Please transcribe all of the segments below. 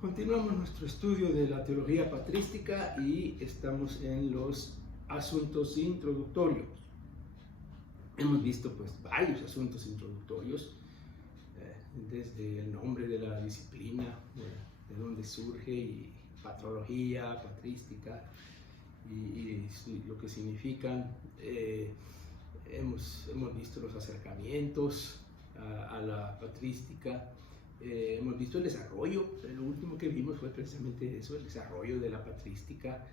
Continuamos nuestro estudio de la teología patrística y estamos en los asuntos introductorios. Hemos visto pues varios asuntos introductorios, desde el nombre de la disciplina, de dónde surge, y patrología, patrística y lo que significan. Hemos visto los acercamientos a la patrística. Hemos visto el desarrollo. Lo último que vimos fue precisamente eso, el desarrollo de la patrística,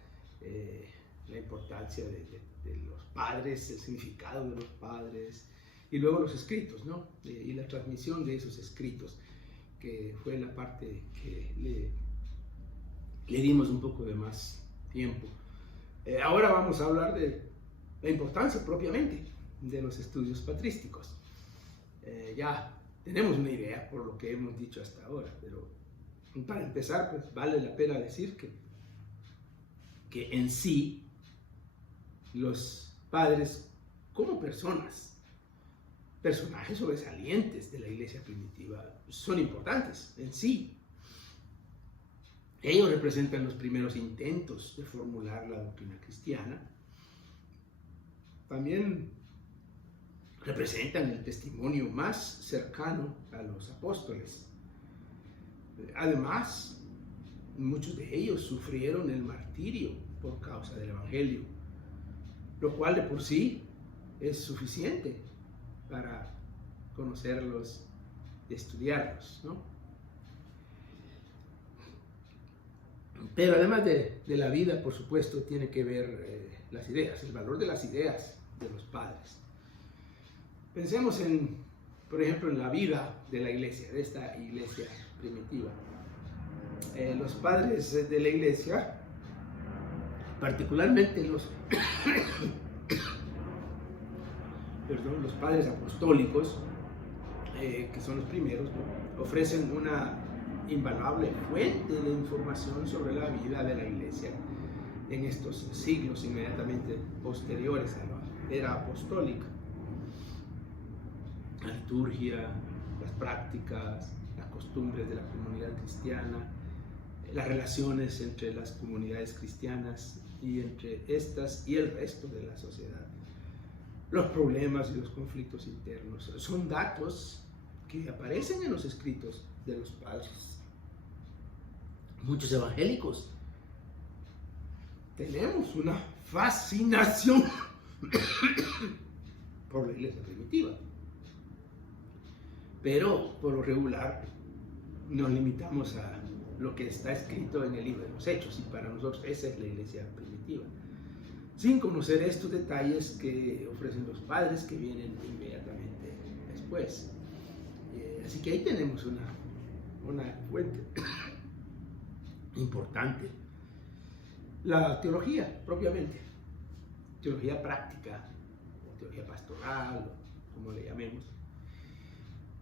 la importancia de los padres, el significado de los padres, y luego los escritos, ¿no? Y la transmisión de esos escritos, que fue la parte que le dimos un poco de más tiempo. Ahora vamos a hablar de la importancia propiamente de los estudios patrísticos. Ya tenemos una idea por lo que hemos dicho hasta ahora, pero para empezar, pues vale la pena decir que en sí los padres, como personajes sobresalientes de la iglesia primitiva, son importantes en sí. Ellos representan los primeros intentos de formular la doctrina cristiana. También representan el testimonio más cercano a los apóstoles. Además, muchos de ellos sufrieron el martirio por causa del Evangelio, lo cual de por sí es suficiente para conocerlos y estudiarlos, ¿no? Pero además de la vida, por supuesto, tiene que ver las ideas, el valor de las ideas de los padres. Pensemos por ejemplo, en la vida de la iglesia, de esta iglesia primitiva. Los padres de la iglesia, particularmente los padres apostólicos, que son los primeros, ¿no?, ofrecen una invaluable fuente de información sobre la vida de la iglesia en estos siglos inmediatamente posteriores a la era apostólica. La liturgia, las prácticas, las costumbres de la comunidad cristiana, las relaciones entre las comunidades cristianas y entre estas y el resto de la sociedad, los problemas y los conflictos internos, son datos que aparecen en los escritos de los padres. Muchos evangélicos tenemos una fascinación por la iglesia primitiva, pero por lo regular nos limitamos a lo que está escrito en el libro de los Hechos, y para nosotros esa es la iglesia primitiva, sin conocer estos detalles que ofrecen los padres que vienen inmediatamente después. Así que ahí tenemos una fuente importante. La teología propiamente, teología práctica, teología pastoral, como le llamemos.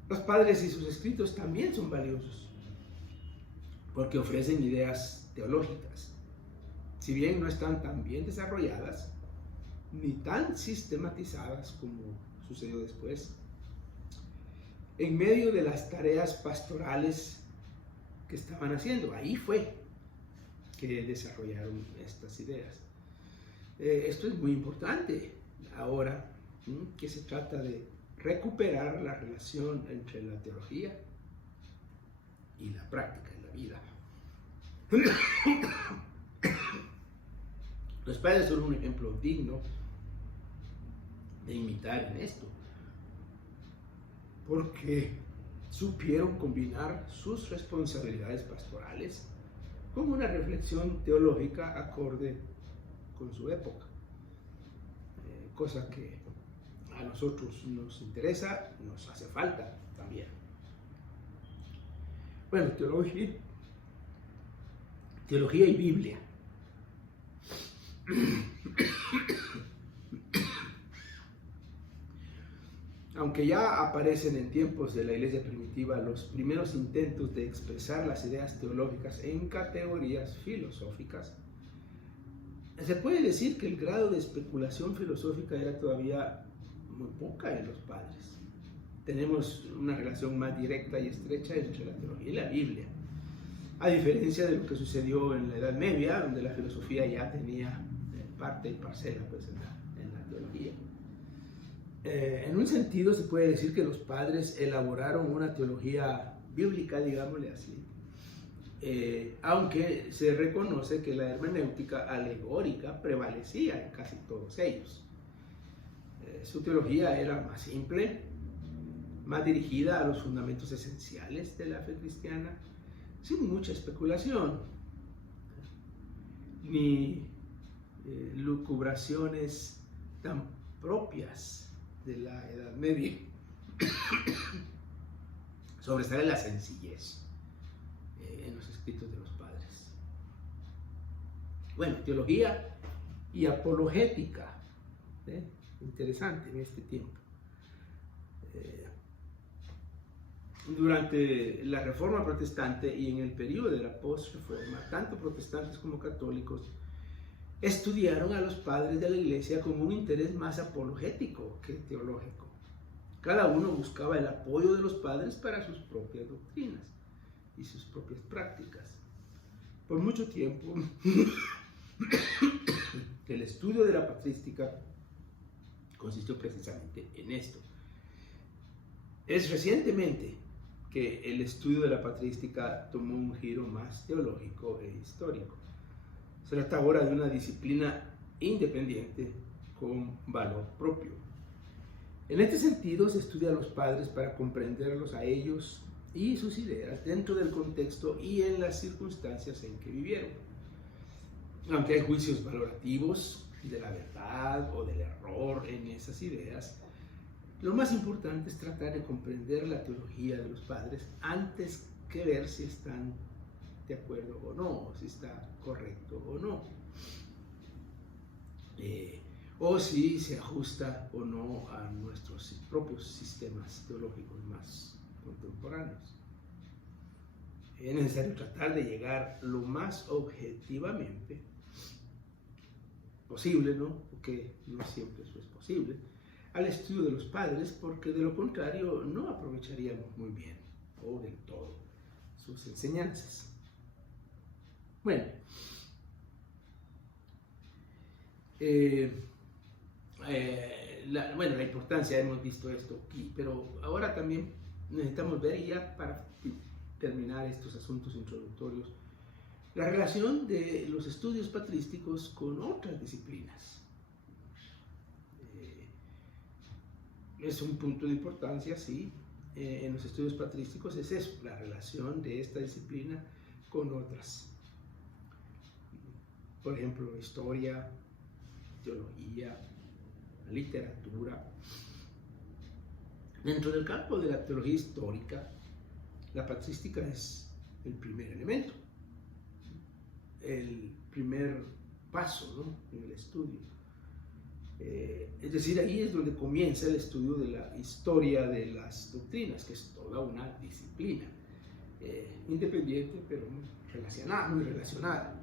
Los padres y sus escritos también son valiosos, porque ofrecen ideas teológicas, si bien no están tan bien desarrolladas, ni tan sistematizadas como sucedió después. En medio de las tareas pastorales que estaban haciendo, ahí fue que desarrollaron estas ideas. Esto es muy importante ahora, que se trata de recuperar la relación entre la teología y la práctica en la vida. Los padres son un ejemplo digno de imitar en esto, porque supieron combinar sus responsabilidades pastorales con una reflexión teológica acorde con su época, cosa que a nosotros nos interesa, nos hace falta también. Bueno, teología y Biblia. Aunque ya aparecen en tiempos de la iglesia primitiva los primeros intentos de expresar las ideas teológicas en categorías filosóficas, se puede decir que el grado de especulación filosófica era todavía muy poca en los padres. Tenemos una relación más directa y estrecha entre la teología y la Biblia. a diferencia de lo que sucedió en la Edad Media, donde la filosofía ya tenía parte y parcela pues, en la teología. En un sentido se puede decir que los padres elaboraron una teología bíblica, digámosle así, aunque se reconoce que la hermenéutica alegórica prevalecía en casi todos ellos. Su teología era más simple, más dirigida a los fundamentos esenciales de la fe cristiana, sin mucha especulación, ni lucubraciones tan propias de la Edad Media. Sobresale la sencillez en los escritos de los padres. Bueno, teología y apologética, interesante en este tiempo. Durante la Reforma Protestante y en el periodo de la Post-Reforma, tanto protestantes como católicos estudiaron a los padres de la Iglesia con un interés más apologético que teológico. Cada uno buscaba el apoyo de los padres para sus propias doctrinas y sus propias prácticas. Por mucho tiempo, el estudio de la patrística consistió precisamente en esto. Es recientemente que el estudio de la patrística tomó un giro más teológico e histórico. Se trata ahora de una disciplina independiente con valor propio. En este sentido, se estudia a los padres para comprenderlos a ellos y sus ideas dentro del contexto y en las circunstancias en que vivieron. Aunque hay juicios valorativos de la verdad o del error en esas ideas, lo más importante es tratar de comprender la teología de los padres antes que ver si están de acuerdo o no, si está correcto o no, o si se ajusta o no a nuestros propios sistemas teológicos más contemporáneos. Es necesario tratar de llegar lo más objetivamente posible, ¿no? Porque no siempre eso es posible, al estudio de los padres, porque de lo contrario no aprovecharíamos muy bien o del todo sus enseñanzas. Bueno, la importancia, hemos visto esto aquí, pero ahora también necesitamos ver, y ya para terminar estos asuntos introductorios, la relación de los estudios patrísticos con otras disciplinas. Es un punto de importancia, sí, en los estudios patrísticos es eso, la relación de esta disciplina con otras. Por ejemplo, historia, teología, literatura. Dentro del campo de la teología histórica, la patrística es el primer elemento, el primer paso, ¿no?, en el estudio. Es decir, ahí es donde comienza el estudio de la historia de las doctrinas, que es toda una disciplina, independiente pero muy relacionada.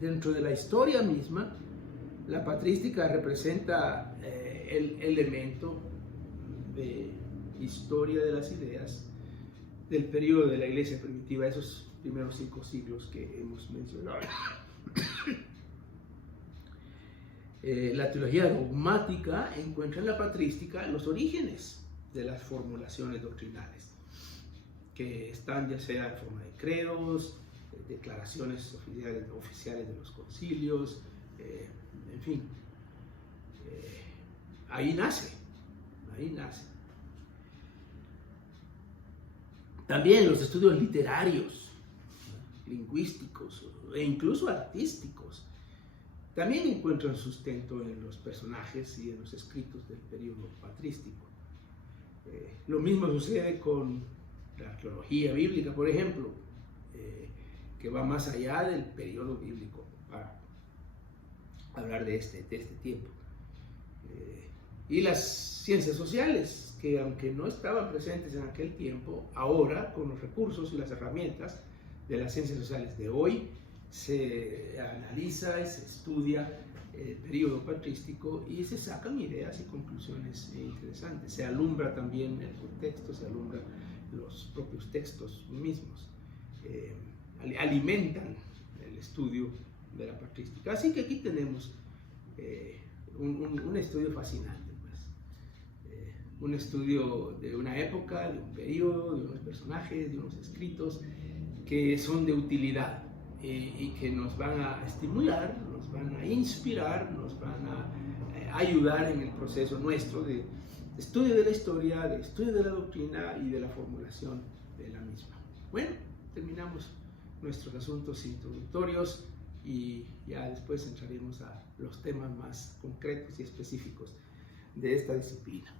Dentro de la historia misma, la patrística representa el elemento de historia de las ideas del periodo de la Iglesia primitiva, esos primeros 5 siglos que hemos mencionado. La teología dogmática encuentra en la patrística los orígenes de las formulaciones doctrinales, que están ya sea en forma de credos, declaraciones oficiales de los concilios, en fin, ahí nace. También los estudios literarios, lingüísticos e incluso artísticos también encuentran sustento en los personajes y en los escritos del periodo patrístico. Lo mismo sucede con la arqueología bíblica, por ejemplo, que va más allá del periodo bíblico para hablar de este tiempo. Y las ciencias sociales, que aunque no estaban presentes en aquel tiempo, ahora con los recursos y las herramientas de las ciencias sociales de hoy, se analiza y se estudia el periodo patrístico y se sacan ideas y conclusiones interesantes. Se alumbra también el contexto, se alumbran los propios textos mismos. alimentan el estudio de la patrística. Así que aquí tenemos un estudio fascinante, pues. Un estudio de una época, de un periodo, de unos personajes, de unos escritos que son de utilidad y que nos van a estimular, nos van a inspirar, nos van a ayudar en el proceso nuestro de estudio de la historia, de estudio de la doctrina y de la formulación de la misma. Bueno, terminamos nuestros asuntos introductorios y ya después entraremos a los temas más concretos y específicos de esta disciplina.